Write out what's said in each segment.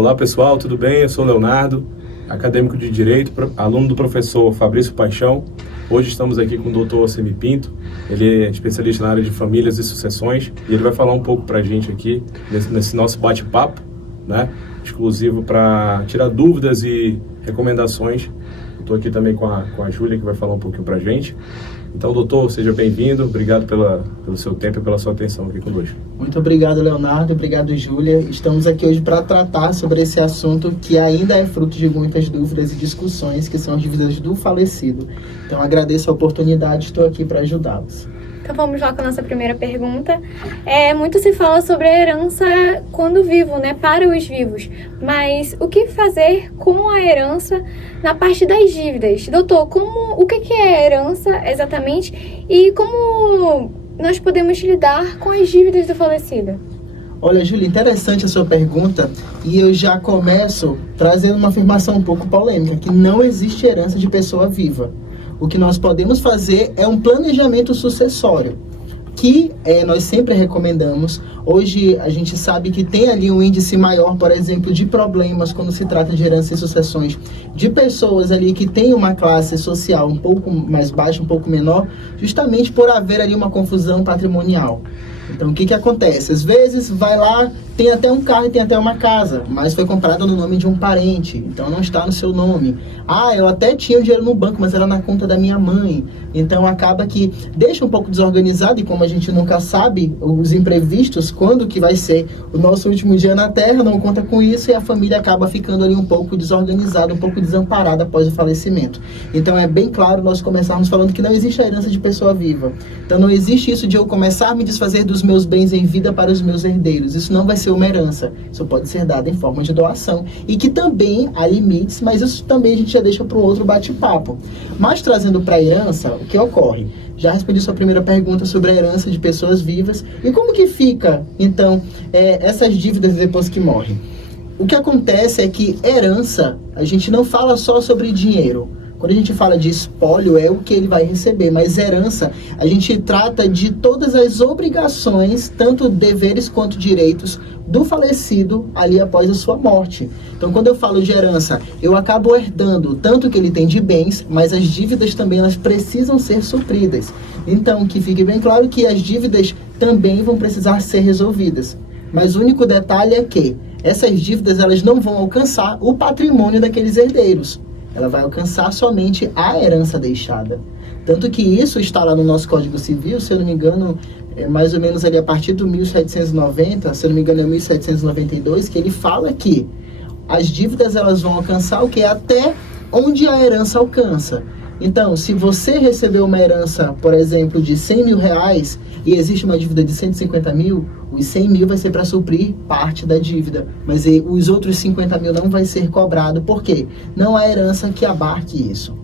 Olá pessoal, tudo bem? Eu sou Leonardo, acadêmico de Direito, aluno do professor Fabrício Paixão. Hoje estamos aqui com o Dr. Semi Pinto, ele é especialista na área de famílias e sucessões e ele vai falar um pouco para a gente aqui nesse nosso bate-papo, né? Exclusivo para tirar dúvidas e recomendações. Estou aqui também com a Júlia, que vai falar um pouquinho para a gente. Então, doutor, seja bem-vindo. Obrigado pelo seu tempo e pela sua atenção aqui conosco. Muito obrigado, Leonardo. Obrigado, Júlia. Estamos aqui hoje para tratar sobre esse assunto que ainda é fruto de muitas dúvidas e discussões, que são as dívidas do falecido. Então, agradeço a oportunidade, estou aqui para ajudá-los. Então vamos lá com a nossa primeira pergunta. Muito se fala sobre a herança quando vivo, né, para os vivos. Mas o que fazer com a herança na parte das dívidas? Doutor, o que é a herança exatamente e como nós podemos lidar com as dívidas do falecido? Olha, Júlia, interessante a sua pergunta e eu já começo trazendo uma afirmação um pouco polêmica, que não existe herança de pessoa viva. O que nós podemos fazer é um planejamento sucessório, que nós sempre recomendamos. Hoje a gente sabe que tem ali um índice maior, por exemplo, de problemas quando se trata de herança e sucessões, de pessoas ali que têm uma classe social um pouco mais baixa, um pouco menor, justamente por haver ali uma confusão patrimonial. Então, o que acontece? Às vezes, vai lá, tem até um carro e tem até uma casa, mas foi comprado no nome de um parente, então não está no seu nome. Ah, eu até tinha o dinheiro no banco, mas era na conta da minha mãe. Então, acaba que deixa um pouco desorganizado, e como a gente nunca sabe os imprevistos, quando que vai ser o nosso último dia na Terra, não conta com isso, e a família acaba ficando ali um pouco desorganizada, um pouco desamparada após o falecimento. Então, é bem claro nós começarmos falando que não existe a herança de pessoa viva. Então, não existe isso de eu começar a me desfazer dos meus bens em vida para os meus herdeiros. Isso não vai ser uma herança. Isso pode ser dado em forma de doação. E que também há limites, mas isso também a gente já deixa para um outro bate-papo. Mas trazendo para a herança, o que ocorre? Já respondi sua primeira pergunta sobre a herança de pessoas vivas. E como que fica, então, essas dívidas depois que morrem? O que acontece é que herança, a gente não fala só sobre dinheiro. Quando a gente fala de espólio, é o que ele vai receber, mas herança, a gente trata de todas as obrigações, tanto deveres quanto direitos, do falecido ali após a sua morte. Então, quando eu falo de herança, eu acabo herdando tanto que ele tem de bens, mas as dívidas também elas precisam ser supridas. Então, que fique bem claro que as dívidas também vão precisar ser resolvidas. Mas o único detalhe é que essas dívidas elas não vão alcançar o patrimônio daqueles herdeiros. Ela vai alcançar somente a herança deixada. Tanto que isso está lá no nosso Código Civil, se eu não me engano, mais ou menos ali a partir do 1790, se eu não me engano é 1792, que ele fala que as dívidas elas vão alcançar o que? Até onde a herança alcança. Então, se você recebeu uma herança, por exemplo, de 100 mil reais e existe uma dívida de 150 mil, os 100 mil vai ser para suprir parte da dívida, mas os outros 50 mil não vai ser cobrado. Por quê? Não há herança que abarque isso.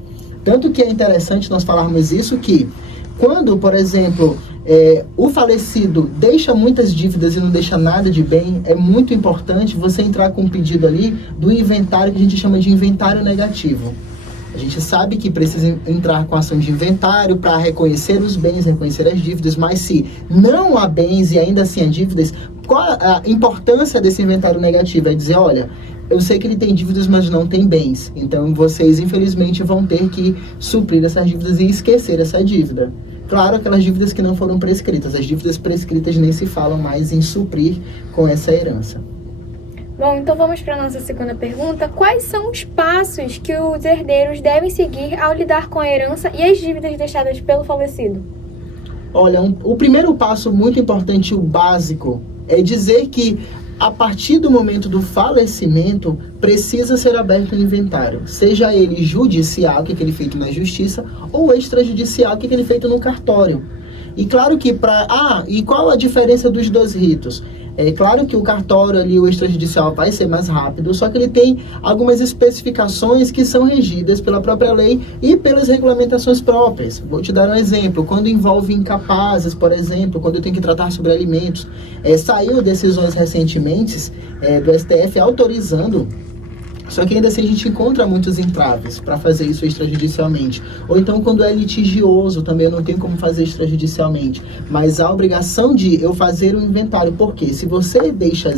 Tanto que é interessante nós falarmos isso que quando, por exemplo, o falecido deixa muitas dívidas e não deixa nada de bem, é muito importante você entrar com um pedido ali do inventário que a gente chama de inventário negativo. A gente sabe que precisa entrar com ação de inventário para reconhecer os bens, reconhecer as dívidas, mas se não há bens e ainda assim há dívidas, qual a importância desse inventário negativo? É dizer, olha, eu sei que ele tem dívidas, mas não tem bens. Então, vocês, infelizmente, vão ter que suprir essas dívidas e esquecer essa dívida. Claro, aquelas dívidas que não foram prescritas. As dívidas prescritas nem se falam mais em suprir com essa herança. Bom, então vamos para a nossa segunda pergunta. Quais são os passos que os herdeiros devem seguir ao lidar com a herança e as dívidas deixadas pelo falecido? Olha, o primeiro passo muito importante, o básico, é dizer que a partir do momento do falecimento, precisa ser aberto um inventário. Seja ele judicial, que é aquele feito na justiça, ou extrajudicial, que é aquele feito no cartório. E claro que e qual a diferença dos dois ritos? É claro que o cartório ali, o extrajudicial, vai ser mais rápido, só que ele tem algumas especificações que são regidas pela própria lei e pelas regulamentações próprias. Vou te dar um exemplo. Quando envolve incapazes, por exemplo, quando eu tenho que tratar sobre alimentos, saiu decisões recentemente do STF autorizando Só que ainda assim a gente encontra muitos entraves para fazer isso extrajudicialmente. Ou então quando é litigioso também não tem como fazer extrajudicialmente. Mas a obrigação de eu fazer o inventário, porque se você deixa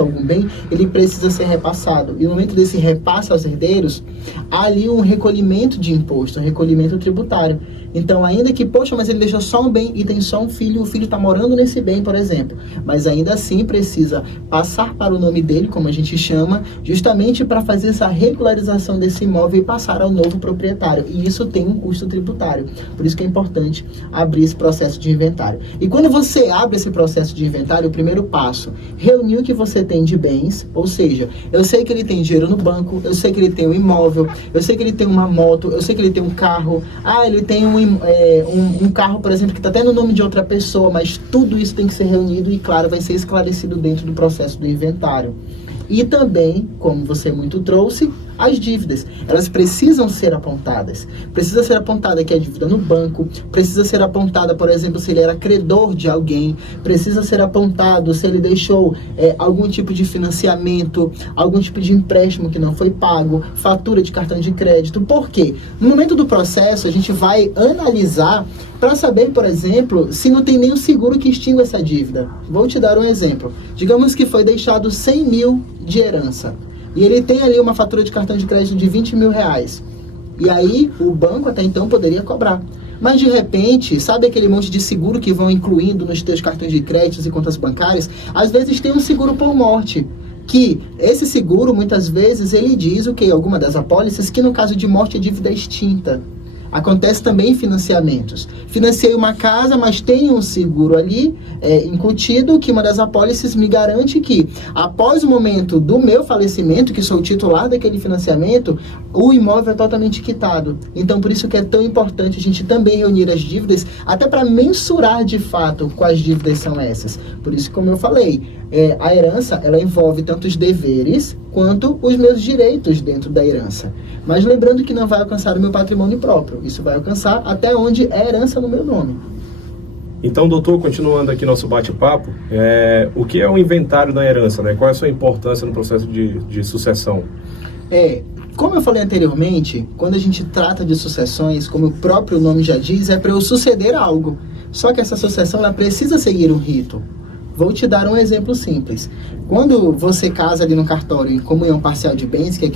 algum bem, ele precisa ser repassado. E no momento desse repasse aos herdeiros, há ali um recolhimento de imposto, um recolhimento tributário. Então, ainda que, poxa, mas ele deixou só um bem e tem só um filho, o filho está morando nesse bem, por exemplo. Mas ainda assim precisa passar para o nome dele, como a gente chama, justamente para fazer essa regularização desse imóvel e passar ao novo proprietário. E isso tem um custo tributário. Por isso que é importante abrir esse processo de inventário. E quando você abre esse processo de inventário, o primeiro passo, reunir o que você tem de bens, ou seja, eu sei que ele tem dinheiro no banco, eu sei que ele tem um imóvel, eu sei que ele tem uma moto, eu sei que ele tem um carro, ele tem um carro, por exemplo, que está até no nome de outra pessoa, mas tudo isso tem que ser reunido e, claro, vai ser esclarecido dentro do processo do inventário. E também, como você muito trouxe, as dívidas, elas precisam ser apontadas. Precisa ser apontada que a dívida no banco, precisa ser apontada, por exemplo, se ele era credor de alguém, precisa ser apontado se ele deixou algum tipo de financiamento, algum tipo de empréstimo que não foi pago, fatura de cartão de crédito. Por quê? No momento do processo, a gente vai analisar para saber, por exemplo, se não tem nenhum seguro que extinga essa dívida. Vou te dar um exemplo. Digamos que foi deixado 100 mil de herança. E ele tem ali uma fatura de cartão de crédito de 20 mil reais. E aí, o banco até então poderia cobrar. Mas, de repente, sabe aquele monte de seguro que vão incluindo nos teus cartões de crédito e contas bancárias? Às vezes tem um seguro por morte. Que esse seguro, muitas vezes, ele diz o quê? Alguma das apólices, que no caso de morte a dívida é extinta. Acontece também em financiamentos. Financiei uma casa, mas tem um seguro ali incutido que uma das apólices me garante que, após o momento do meu falecimento, que sou o titular daquele financiamento, o imóvel é totalmente quitado. Então, por isso que é tão importante a gente também reunir as dívidas, até para mensurar de fato quais dívidas são essas. Por isso, como eu falei, a herança, ela envolve tanto os deveres quanto os meus direitos dentro da herança. Mas lembrando que não vai alcançar o meu patrimônio próprio. Isso vai alcançar até onde é herança no meu nome. Então, doutor, continuando aqui nosso bate-papo, o que é o inventário da herança, né? Qual é a sua importância no processo de sucessão? Como eu falei anteriormente, quando a gente trata de sucessões, como o próprio nome já diz, é para eu suceder algo. Só que essa sucessão, ela precisa seguir um rito. Vou te dar um exemplo simples. Quando você casa ali no cartório em comunhão parcial de bens, que é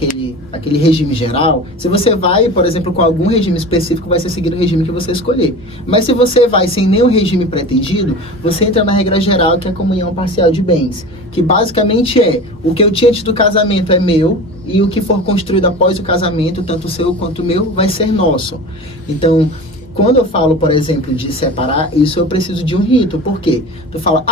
aquele regime geral, se você vai, por exemplo, com algum regime específico, vai ser seguir o regime que você escolher. Mas se você vai sem nenhum regime pretendido, você entra na regra geral, que é a comunhão parcial de bens. Que basicamente o que eu tinha antes do casamento é meu, e o que for construído após o casamento, tanto o seu quanto o meu, vai ser nosso. Então, quando eu falo, por exemplo, de separar, isso eu preciso de um rito. Por quê? Tu fala,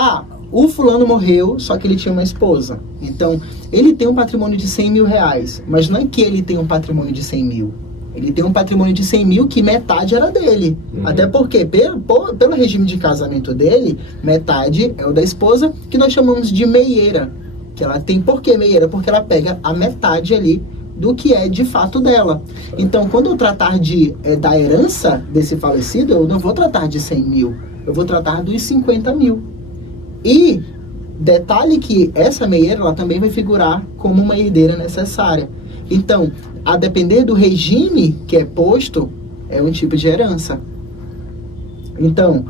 o fulano morreu, só que ele tinha uma esposa. Então, ele tem um patrimônio de 100 mil reais. Mas não é que ele tem um patrimônio de 100 mil. Ele tem um patrimônio de 100 mil que metade era dele. Até porque, pelo regime de casamento dele, metade é o da esposa, que nós chamamos de meieira. Que ela tem, por que meieira? Porque ela pega a metade ali do que é de fato dela. Então, quando eu tratar da herança desse falecido, eu não vou tratar de 100 mil. Eu vou tratar dos 50 mil. E detalhe que essa meieira, ela também vai figurar como uma herdeira necessária. Então, a depender do regime que é posto, é um tipo de herança. Então,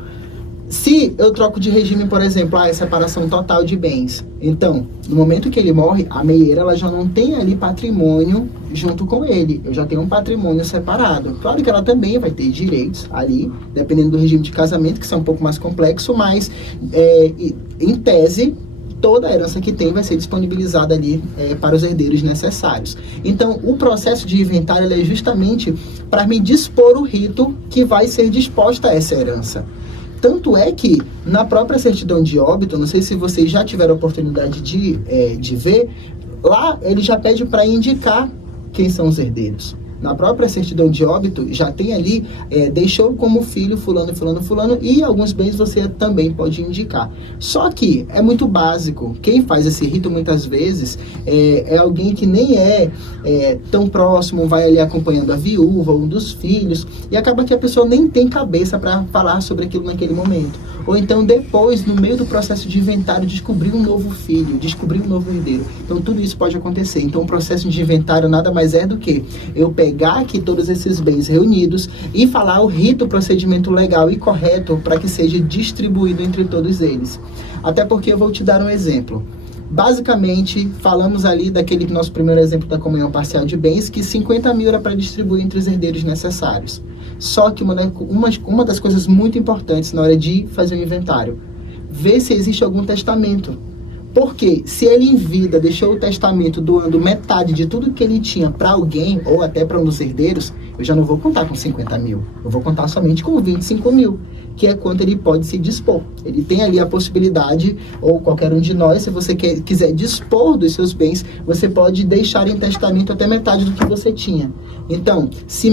se eu troco de regime, por exemplo, separação total de bens. Então, no momento que ele morre, a meieira, ela já não tem ali patrimônio junto com ele. Eu já tenho um patrimônio separado. Claro que ela também vai ter direitos ali, dependendo do regime de casamento, que são um pouco mais complexo, mas, em tese, toda a herança que tem vai ser disponibilizada ali para os herdeiros necessários. Então, o processo de inventário é justamente para me dispor o rito que vai ser disposta a essa herança. Tanto é que, na própria certidão de óbito, não sei se vocês já tiveram a oportunidade de ver, lá ele já pede para indicar quem são os herdeiros. Na própria certidão de óbito, já tem ali, deixou como filho fulano, fulano, fulano, e alguns bens você também pode indicar. Só que é muito básico. Quem faz esse rito muitas vezes é alguém que nem é tão próximo, vai ali acompanhando a viúva, um dos filhos, e acaba que a pessoa nem tem cabeça para falar sobre aquilo naquele momento. Ou então depois, no meio do processo de inventário, descobrir um novo filho, descobrir um novo herdeiro. Então tudo isso pode acontecer. Então o processo de inventário nada mais é do que eu pegar aqui todos esses bens reunidos e falar o rito, o procedimento legal e correto para que seja distribuído entre todos eles. Até porque eu vou te dar um exemplo. Basicamente, falamos ali daquele nosso primeiro exemplo da comunhão parcial de bens, que 50 mil era para distribuir entre os herdeiros necessários. Só que uma das coisas muito importantes na hora de fazer o inventário, ver se existe algum testamento. Porque se ele em vida deixou o testamento doando metade de tudo que ele tinha para alguém, ou até para um dos herdeiros, eu já não vou contar com 50 mil. Eu vou contar somente com 25 mil, que é quanto ele pode se dispor. Ele tem ali a possibilidade, ou qualquer um de nós, se você quiser dispor dos seus bens, você pode deixar em testamento até metade do que você tinha. Então, se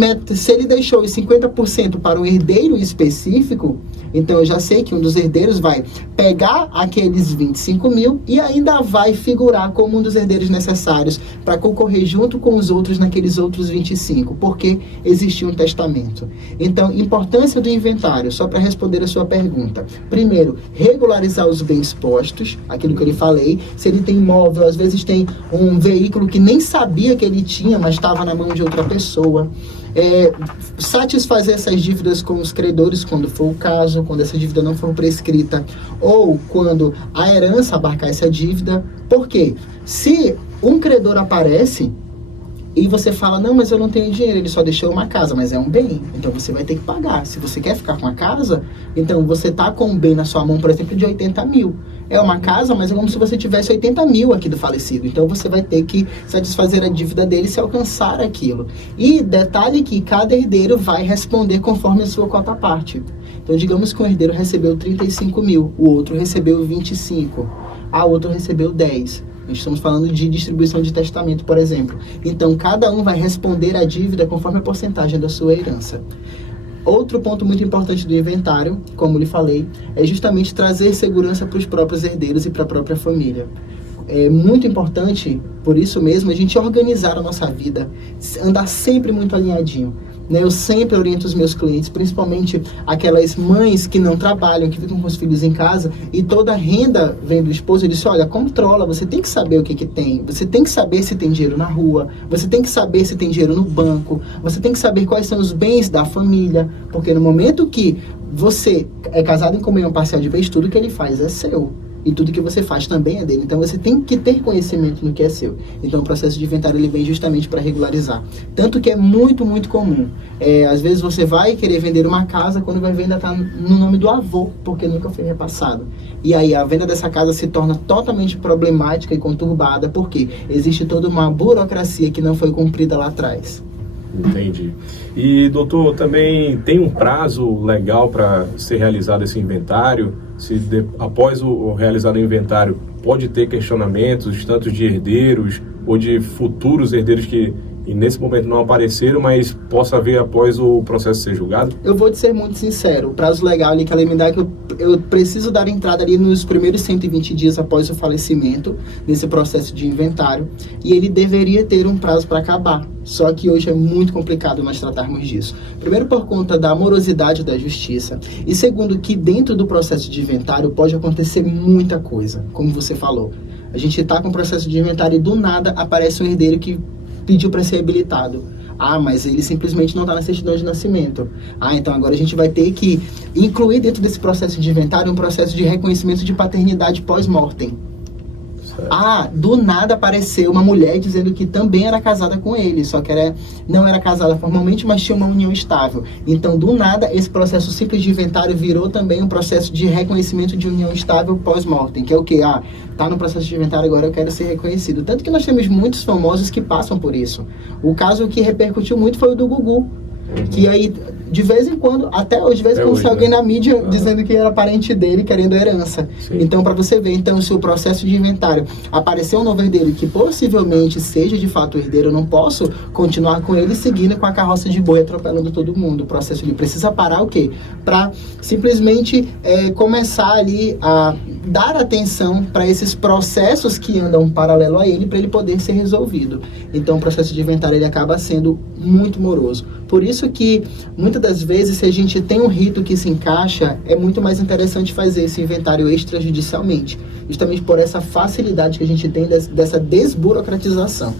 ele deixou os 50% para um herdeiro específico, então eu já sei que um dos herdeiros vai pegar aqueles 25 mil e ainda vai figurar como um dos herdeiros necessários para concorrer junto com os outros naqueles outros 25, porque existe um testamento. Então, importância do inventário, só para responder a sua pergunta. Primeiro, regularizar os bens postos, aquilo que eu lhe falei. Se ele tem imóvel, às vezes tem um veículo que nem sabia que ele tinha, mas estava na mão de outra pessoa. Satisfazer essas dívidas com os credores, quando for o caso, quando essa dívida não for prescrita, ou quando a herança abarcar essa dívida. Por quê? Se um credor aparece e você fala, não, mas eu não tenho dinheiro, ele só deixou uma casa, mas é um bem, então você vai ter que pagar. Se você quer ficar com a casa, então você tá com um bem na sua mão, por exemplo, de 80 mil. É uma casa, mas é como se você tivesse 80 mil aqui do falecido. Então você vai ter que satisfazer a dívida dele se alcançar aquilo. E detalhe que cada herdeiro vai responder conforme a sua cota parte. Então digamos que um herdeiro recebeu 35 mil, o outro recebeu 25, a outro recebeu 10. Nós estamos falando de distribuição de testamento, por exemplo. Então cada um vai responder a dívida conforme a porcentagem da sua herança. Outro ponto muito importante do inventário, como lhe falei, é justamente trazer segurança para os próprios herdeiros e para a própria família. É muito importante, por isso mesmo, a gente organizar a nossa vida, andar sempre muito alinhadinho. Eu sempre oriento os meus clientes, principalmente aquelas mães que não trabalham, que ficam com os filhos em casa e toda a renda vem do esposo. Eu disse, olha, controla, você tem que saber o que tem, você tem que saber se tem dinheiro na rua, você tem que saber se tem dinheiro no banco, você tem que saber quais são os bens da família, porque no momento que você é casado em comunhão parcial de bens, tudo que ele faz é seu. E tudo que você faz também é dele. Então você tem que ter conhecimento no que é seu. Então o processo de inventário ele vem justamente para regularizar. Tanto que é muito, muito comum. Às vezes você vai querer vender uma casa, quando vai ver ainda está no nome do avô, porque nunca foi repassado. E aí a venda dessa casa se torna totalmente problemática e conturbada, porque existe toda uma burocracia que não foi cumprida lá atrás. Entendi. E, doutor, também tem um prazo legal para ser realizado esse inventário? Após o realizado o inventário, pode ter questionamentos, tanto de herdeiros ou de futuros herdeiros que nesse momento não apareceram, mas possa haver após o processo ser julgado? Eu vou te ser muito sincero, o prazo legal ali que ela me dá é que eu preciso dar entrada ali nos primeiros 120 dias após o falecimento, nesse processo de inventário, e ele deveria ter um prazo para acabar. Só que hoje é muito complicado nós tratarmos disso. Primeiro, por conta da morosidade da justiça. E segundo, que dentro do processo de inventário pode acontecer muita coisa, como você falou. A gente está com o processo de inventário e do nada aparece um herdeiro que pediu para ser habilitado. Ah, mas ele simplesmente não está na certidão de nascimento. Ah, então agora a gente vai ter que incluir dentro desse processo de inventário um processo de reconhecimento de paternidade pós-mortem. Ah, do nada apareceu uma mulher dizendo que também era casada com ele, só que não era casada formalmente, mas tinha uma união estável. Então, do nada, esse processo simples de inventário virou também um processo de reconhecimento de união estável pós-mortem, que é o quê? Ah, tá no processo de inventário agora, eu quero ser reconhecido. Tanto que nós temos muitos famosos que passam por isso. O caso que repercutiu muito foi o do Gugu, que aí de vez em quando, até hoje, de vez em quando sai alguém na mídia dizendo que era parente dele querendo herança. Sim. Então, para você ver, então, se o processo de inventário aparecer um novo herdeiro que possivelmente seja de fato herdeiro, eu não posso continuar com ele seguindo com a carroça de boi atropelando todo mundo. O processo ele precisa parar o quê? Para simplesmente começar ali a dar atenção para esses processos que andam paralelo a ele, para ele poder ser resolvido. Então, o processo de inventário ele acaba sendo muito moroso. Por isso que, muitas das vezes, se a gente tem um rito que se encaixa, é muito mais interessante fazer esse inventário extrajudicialmente, justamente por essa facilidade que a gente tem dessa desburocratização.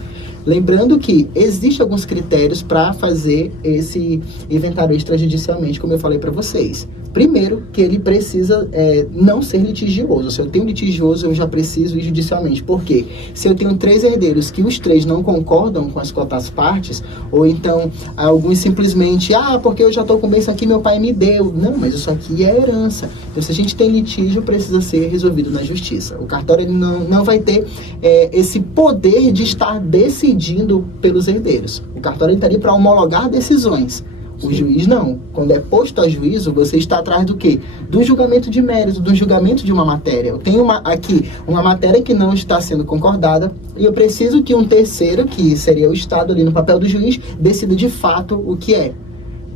Lembrando que existem alguns critérios para fazer esse inventário extrajudicialmente, como eu falei para vocês. Primeiro, que ele precisa não ser litigioso. Se eu tenho litigioso, eu já preciso ir judicialmente. Por quê? Se eu tenho 3 herdeiros que os 3 não concordam com as cotas partes, ou então alguns simplesmente, porque eu já estou com bem, isso aqui meu pai me deu. Não, mas isso aqui é herança. Então, se a gente tem litígio, precisa ser resolvido na justiça. O cartório ele não vai ter esse poder de estar decidindo pelos herdeiros. O cartório está ali para homologar decisões. O juiz não. Quando é posto a juízo, você está atrás do quê? Do julgamento de mérito, do julgamento de uma matéria. Eu tenho aqui uma matéria que não está sendo concordada e eu preciso que um terceiro, que seria o Estado ali no papel do juiz, decida de fato o que é.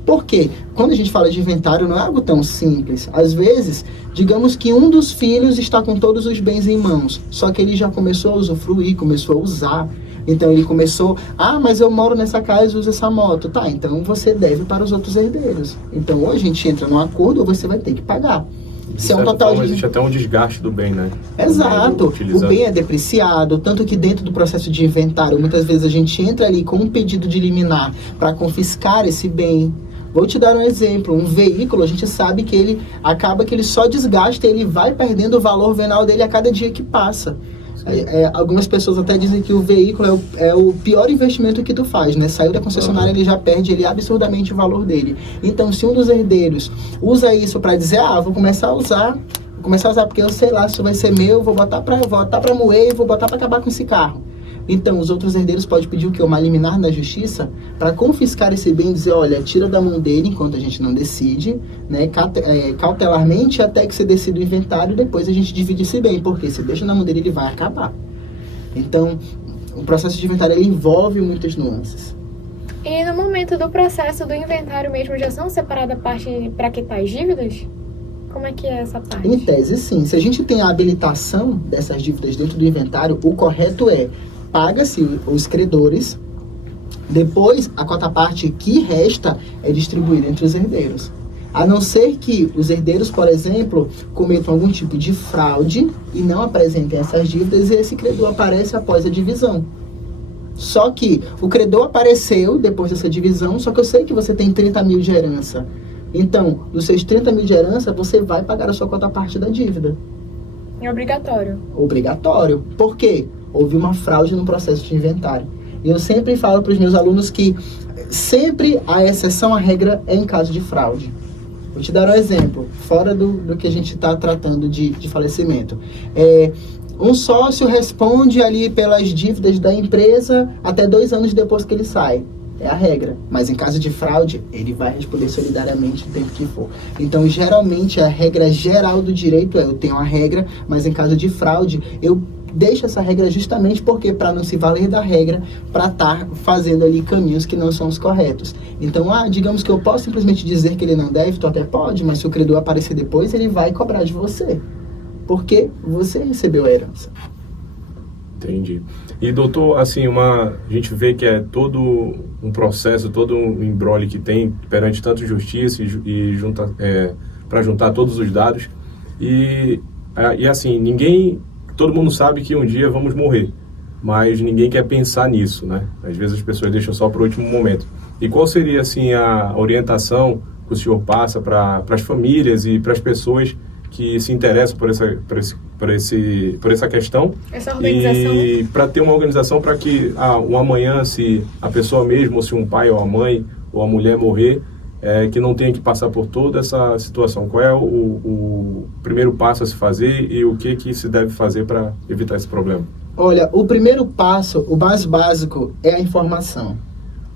Por quê? Quando a gente fala de inventário, não é algo tão simples. Às vezes, digamos que um dos filhos está com todos os bens em mãos, só que ele já começou a usufruir, começou a usar. Então ele começou, mas eu moro nessa casa e uso essa moto. Tá, então você deve para os outros herdeiros. Então ou a gente entra num acordo ou você vai ter que pagar. Se é um total de... Existe até um desgaste do bem, né? Exato. O bem é depreciado, tanto que dentro do processo de inventário, muitas vezes a gente entra ali com um pedido de liminar para confiscar esse bem. Vou te dar um exemplo, um veículo, a gente sabe que ele acaba que ele só desgasta, ele vai perdendo o valor venal dele a cada dia que passa. Algumas pessoas até dizem que o veículo é o pior investimento que tu faz, né? Saiu da concessionária, ele já perde ele absurdamente o valor dele. Então, se um dos herdeiros usa isso para dizer, vou começar a usar porque eu sei lá se vai ser meu, vou botar para moer e vou botar para acabar com esse carro. Então, os outros herdeiros podem pedir o quê? Uma liminar na justiça para confiscar esse bem e dizer, olha, tira da mão dele enquanto a gente não decide, né, cautelarmente até que você decida o inventário e depois a gente divide esse bem, porque se deixa na mão dele ele vai acabar. Então, o processo de inventário ele envolve muitas nuances. E no momento do processo do inventário mesmo, já são separadas a parte para quitar as dívidas? Como é que é essa parte? Em tese, sim. Se a gente tem a habilitação dessas dívidas dentro do inventário, o correto paga-se os credores, depois a cota-parte que resta é distribuída entre os herdeiros. A não ser que os herdeiros, por exemplo, cometam algum tipo de fraude e não apresentem essas dívidas e esse credor aparece após a divisão. Só que o credor apareceu depois dessa divisão, só que eu sei que você tem 30 mil de herança. Então, dos seus 30 mil de herança, você vai pagar a sua cota-parte da dívida. É obrigatório. Obrigatório. Por quê? Houve uma fraude no processo de inventário. E eu sempre falo para os meus alunos que sempre a exceção à regra é em caso de fraude. Vou te dar um exemplo, fora do que a gente está tratando de falecimento. Um sócio responde ali pelas dívidas da empresa até 2 anos depois que ele sai. É a regra. Mas em caso de fraude, ele vai responder solidariamente o tempo que for. Então, geralmente, a regra geral do direito eu tenho a regra, mas em caso de fraude, eu deixo essa regra justamente porque para não se valer da regra, para estar fazendo ali caminhos que não são os corretos. Então, digamos que eu posso simplesmente dizer que ele não deve, tu até pode, mas se o credor aparecer depois, ele vai cobrar de você. Porque você recebeu a herança. Entendi. E, doutor, assim, a gente vê que é todo um processo, todo um imbróglio que tem perante tanto justiça e para juntar todos os dados. E assim, todo mundo sabe que um dia vamos morrer, mas ninguém quer pensar nisso, né? Às vezes as pessoas deixam só para o último momento. E qual seria, assim, a orientação que o senhor passa para as famílias e para as pessoas que se interessam por essa questão? Essa organização. E para ter uma organização para que um amanhã, se a pessoa mesmo, ou se um pai ou a mãe ou a mulher morrer, que não tenha que passar por toda essa situação. Qual é o primeiro passo a se fazer e o que se deve fazer para evitar esse problema? Olha, o primeiro passo, o mais básico, é a informação.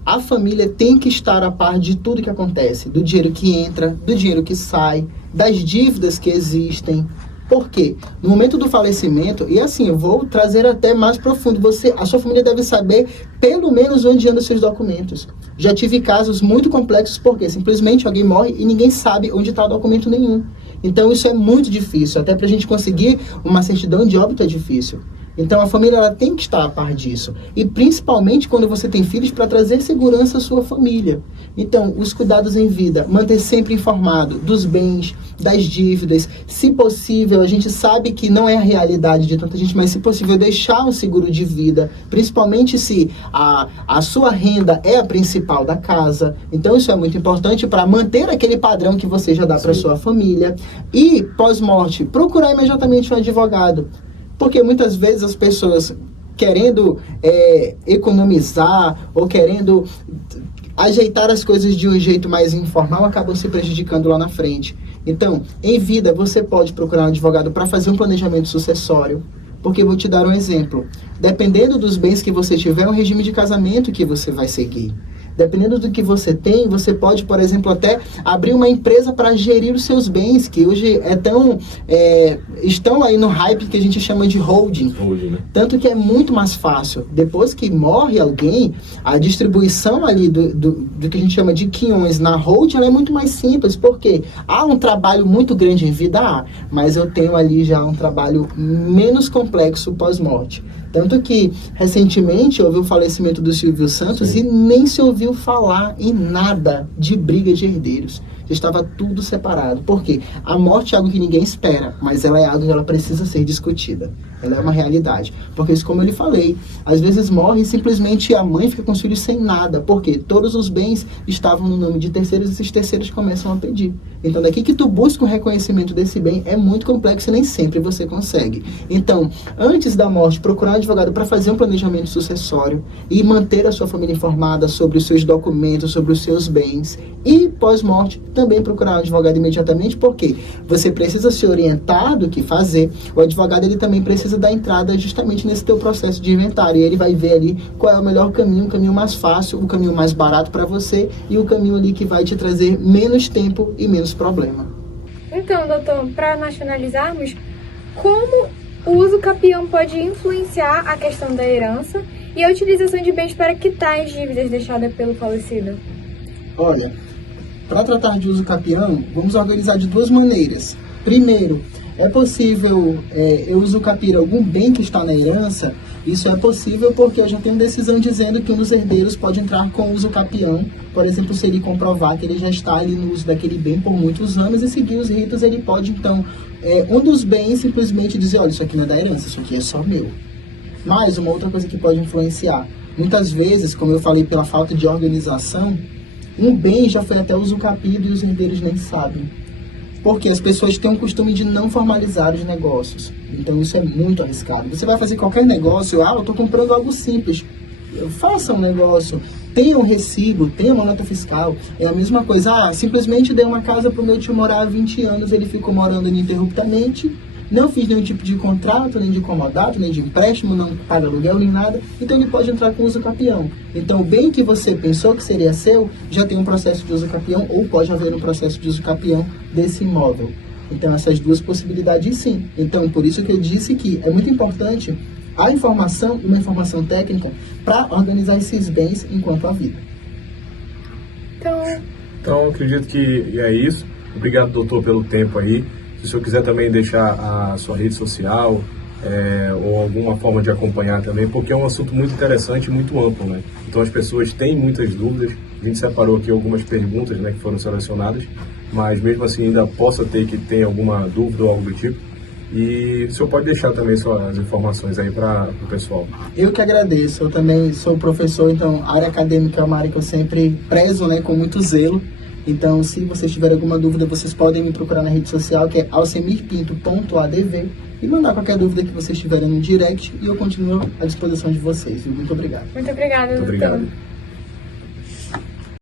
a família tem que estar a par de tudo que acontece, do dinheiro que entra, do dinheiro que sai, das dívidas que existem. Por quê? No momento do falecimento, e assim, eu vou trazer até mais profundo, a sua família deve saber pelo menos onde andam seus documentos. Já tive casos muito complexos, porque simplesmente alguém morre e ninguém sabe onde está documento nenhum. Então isso é muito difícil, até para a gente conseguir uma certidão de óbito é difícil. Então a família ela tem que estar a par disso. E principalmente quando você tem filhos, para trazer segurança à sua família. Então, os cuidados em vida, manter sempre informado dos bens, das dívidas. Se possível, a gente sabe que não é a realidade de tanta gente, mas se possível, deixar um seguro de vida, principalmente se a sua renda é a principal da casa. Então isso é muito importante para manter aquele padrão que você já dá para sua família. E pós-morte, procurar imediatamente um advogado. Porque muitas vezes as pessoas querendo economizar ou querendo ajeitar as coisas de um jeito mais informal acabam se prejudicando lá na frente. Então, em vida, você pode procurar um advogado para fazer um planejamento sucessório. Porque eu vou te dar um exemplo. Dependendo dos bens que você tiver, é um regime de casamento que você vai seguir. Dependendo do que você tem, você pode, por exemplo, até abrir uma empresa para gerir os seus bens, que hoje estão aí no hype que a gente chama de holding. Né? Tanto que é muito mais fácil. Depois que morre alguém, a distribuição ali do que a gente chama de quinhões na holding, ela é muito mais simples, porque há um trabalho muito grande em vida, mas eu tenho ali já um trabalho menos complexo pós-morte. Tanto que, recentemente, houve o falecimento do Silvio Santos. Sim. E nem se ouviu falar em nada de briga de herdeiros. Já estava tudo separado. Por quê? A morte é algo que ninguém espera, mas ela é algo que ela precisa ser discutida. Ela é uma realidade. Porque isso, como eu lhe falei, às vezes morre e simplesmente a mãe fica com os filhos sem nada. Porque todos os bens estavam no nome de terceiros e esses terceiros começam a pedir. Então, daqui que tu busca o reconhecimento desse bem é muito complexo e nem sempre você consegue. Então, antes da morte, procurar um advogado para fazer um planejamento sucessório e manter a sua família informada sobre os seus documentos, sobre os seus bens. E, pós-morte, também procurar um advogado imediatamente, porque você precisa se orientar do que fazer. O advogado ele também precisa dar entrada justamente nesse teu processo de inventário. E ele vai ver ali qual é o melhor caminho, o caminho mais fácil, o caminho mais barato para você e o caminho ali que vai te trazer menos tempo e menos problema. Então, doutor, para nós finalizarmos, como o uso capião pode influenciar a questão da herança e a utilização de bens para quitar as dívidas deixadas pelo falecido? Olha, para tratar de uso capião, vamos organizar de duas maneiras. Primeiro, é possível eu usufruir algum bem que está na herança? Isso é possível porque eu já tenho decisão dizendo que um dos herdeiros pode entrar com uso capião. Por exemplo, se ele comprovar que ele já está ali no uso daquele bem por muitos anos e seguir os ritos, ele pode, então, um dos bens simplesmente dizer, olha, isso aqui não é da herança, isso aqui é só meu. Mas uma outra coisa que pode influenciar. Muitas vezes, como eu falei, pela falta de organização, um bem já foi até usucapido e os herdeiros nem sabem. Porque as pessoas têm o costume de não formalizar os negócios. Então isso é muito arriscado. Você vai fazer qualquer negócio, eu estou comprando algo simples. Faça um negócio, tenha um recibo, tenha uma nota fiscal. É a mesma coisa, simplesmente dei uma casa para o meu tio morar há 20 anos, ele ficou morando ininterruptamente. Não fiz nenhum tipo de contrato, nem de comodato, nem de empréstimo, não paga aluguel, nem nada. Então ele pode entrar com uso capião. Então o bem que você pensou que seria seu, já tem um processo de uso capião, ou pode haver um processo de uso capião desse imóvel. Então essas duas possibilidades sim. Então por isso que eu disse que é muito importante a informação, uma informação técnica, para organizar esses bens enquanto a vida. Então acredito que é isso. Obrigado, doutor, pelo tempo aí. Se o senhor quiser também deixar a sua rede social ou alguma forma de acompanhar também, porque é um assunto muito interessante e muito amplo, né? Então as pessoas têm muitas dúvidas, a gente separou aqui algumas perguntas, né, que foram selecionadas, mas mesmo assim ainda possa ter que ter alguma dúvida ou algo do tipo. E o senhor pode deixar também suas informações aí para o pessoal. Eu que agradeço, eu também sou professor, então a área acadêmica é uma área que eu sempre prezo, né, com muito zelo. Então, se vocês tiverem alguma dúvida, vocês podem me procurar na rede social, que é alcemirpinto.adv, e mandar qualquer dúvida que vocês tiverem no direct, e eu continuo à disposição de vocês. Muito obrigado. Muito obrigada, doutor. Muito obrigado.